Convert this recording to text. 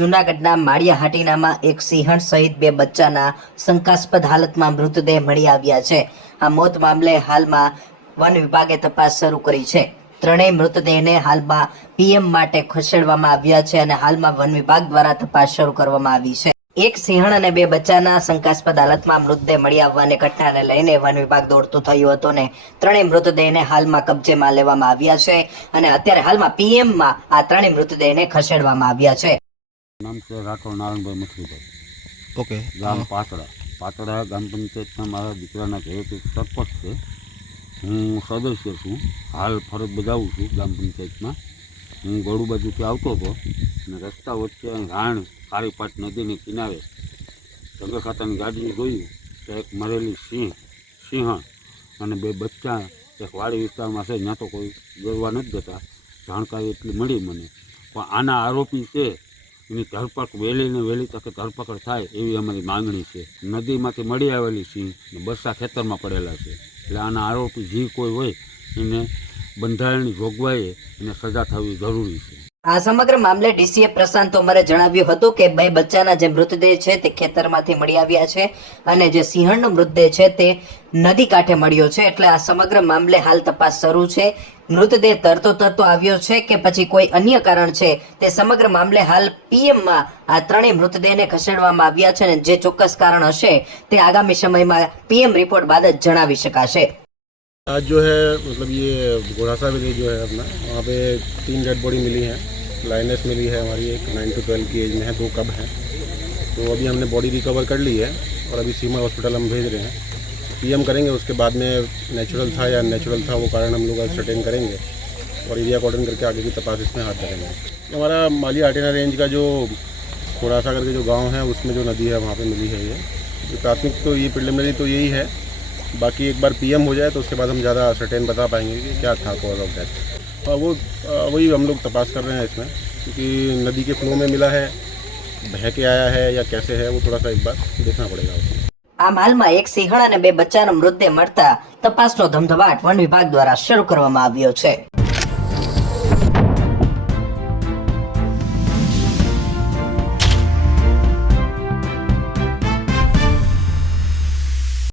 જૂનાગઢના માળિયા હાટીનામાં એક સિંહણ સહિત બે બચ્ચાના શંકાસ્પદ હાલતમાં મૃતદેહ મળી આવ્યા છે. આ મોત મામલે હાલમાં વન વિભાગે તપાસ શરૂ કરી છે. ત્રણેય મૃતદેહને હાલમાં પીએમ માટે ખસેડવામાં આવ્યા છે અને હાલમાં વન વિભાગ દ્વારા તપાસ શરૂ કરવામાં આવી છે. એક સિંહણ અને બે બચ્ચાના શંકાસ્પદ હાલતમાં મૃતદેહ મળી આવવાની ઘટનાને લઈને વન વિભાગ દોડતું થયું હતું ને ત્રણેય મૃતદેહને હાલમાં કબજેમાં લેવામાં આવ્યા છે અને અત્યારે હાલમાં પીએમમાં આ ત્રણેય મૃતદેહને ખસેડવામાં આવ્યા છે. નામ છે રાઠોડ નારાયણભાઈ મથુરભાઈ. ઓકે. ગામ પાતળા. પાતળા ગ્રામ પંચાયતના મારા દીકરાના ઘરેથી સરપંચ છે. હું સદસ્ય છું. હાલ ફરજ બજાવું છું ગ્રામ પંચાયતમાં. હું ગળુ બાજુથી આવતો હતો અને રસ્તા વચ્ચે રાણ કાળીપાટ નદીની કિનારે જંગલ ખાતાની ગાડી જોયું તો એક મરેલી સિંહ સિંહણ અને બે બચ્ચા એક વાડી વિસ્તારમાં છે. ત્યાં તો કોઈ ગરવા નથી જતા. જાણકારી એટલી મળી મને. પણ આના આરોપી છે એની ધરપકડ વહેલી ને વહેલી તકે ધરપકડ થાય એવી અમારી માંગણી છે. નદીમાંથી મળી આવેલી સિંહ બસ્સા ખેતરમાં પડેલા છે. એટલે આના આરોપી જે કોઈ હોય, એને બંધારણની જોગવાઈએ એને સજા થવી જરૂરી છે. આ સમગ્ર મામલે ડીસીએ પ્રશાંત તોમરે જણાવ્યું હતું કે બે બચ્ચાના જે મૃતદેહ છે તે ખેતરમાંથી મળી આવ્યા છે અને જે સિંહણનો મૃતદેહ છે તે નદી કાંઠે મળ્યો છે. એટલે આ સમગ્ર મામલે હાલ તપાસ શરૂ છે. મૃતદેહ તરતો તરતો આવ્યો છે કે પછી કોઈ અન્ય કારણ છે તે સમગ્ર મામલે હાલ પીએમમાં આ ત્રણેય મૃતદેહને ખસેડવામાં આવ્યા છે અને જે ચોક્કસ કારણ હશે તે આગામી સમયમાં પીએમ રિપોર્ટ બાદ જ જણાવી શકાશે आज जो है मतलब ये घोड़ासा विलेज जो है अपना वहाँ पे तीन डेड बॉडी मिली हैं लाइनेस मिली है हमारी एक नाइन टू ट्वेल्व की एज में है दो कब हैं तो अभी हमने बॉडी रिकवर कर ली है और अभी सीमा हॉस्पिटल हम भेज रहे हैं पीएम करेंगे, उसके बाद में नेचुरल था या नेचुरल था, वो कारण हम लोग सर्टेन करेंगे और एरिया कॉर्डन करके आगे की तपास इसमें हाथ धरेंगे हमारा माली आटेना रेंज का जो घोड़ासा करके जो गाँव है, उसमें जो नदी है, वहाँ पे मिली है ये। ये प्राथमिक तो ये प्रिलिमिनरी तो यही है। बाकी एक बार पीएम हो जाए तो उसके बाद हम ज़्यादा सर्टेन बता पाएँगे कि क्या था कॉज ऑफ़ डेथ और वो वही हम लोग तपास कर रहे हैं इसमें, क्योंकि नदी के फ्लो में मिला है, बह के आया है या कैसे है, वो थोड़ा सा एक बार देखना पड़ेगा उसमें। આ માલમાં એક સિંહણ અને બે બચ્ચાનો મૃતદેહ મળતા તપાસનો ધમધમાટ વન વિભાગ દ્વારા શરૂ કરવામાં આવ્યો છે.